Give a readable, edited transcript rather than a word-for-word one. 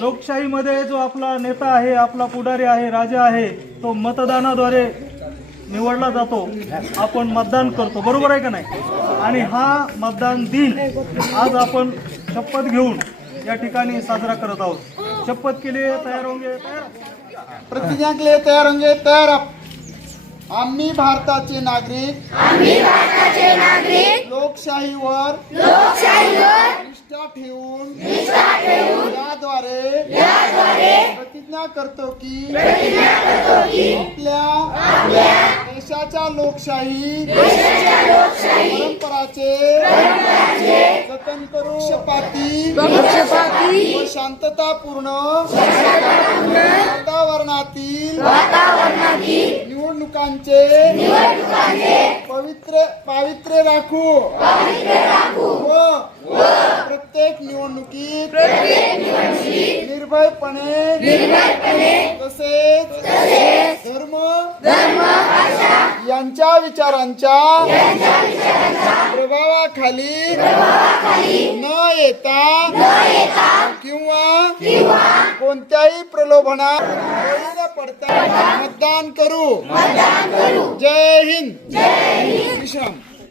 लोकशाहीमध्ये जो आपला नेता आहे, आपला पुढारी आहे, राजा आहे, तो मतदानाद्वारे निवडला जातो. आपण मतदान करतो, बरोबर आहे का नाही? आणि हा मतदान दिन आज आपण शपथ घेऊन या ठिकाणी साजरा करत आहोत. शपथ के लिए तयार होंगे? तयार. प्रतिज्ञा के लिए तयार होंगे? तयार. आम्ही भारताचे नागरिक लोकशाहीवर निष्ठा ठेवून याद्वारे प्रतिज्ञा करतो की आपल्या देशाच्या लोकशाही परंपराचे जतन करू. पक्षपाती व शांततापूर्ण वातावरणातील निवडणुकांचे पावित्र्य राखू व प्रत्येक निवडणुकीत निर्भयपणे तसेच धर्म यांच्या विचारांच्या प्रभावाखाली न येता किंवा कोणत्याही प्रलोभनात बळी न पडता मतदान करू. जय हिंद. विश्राम.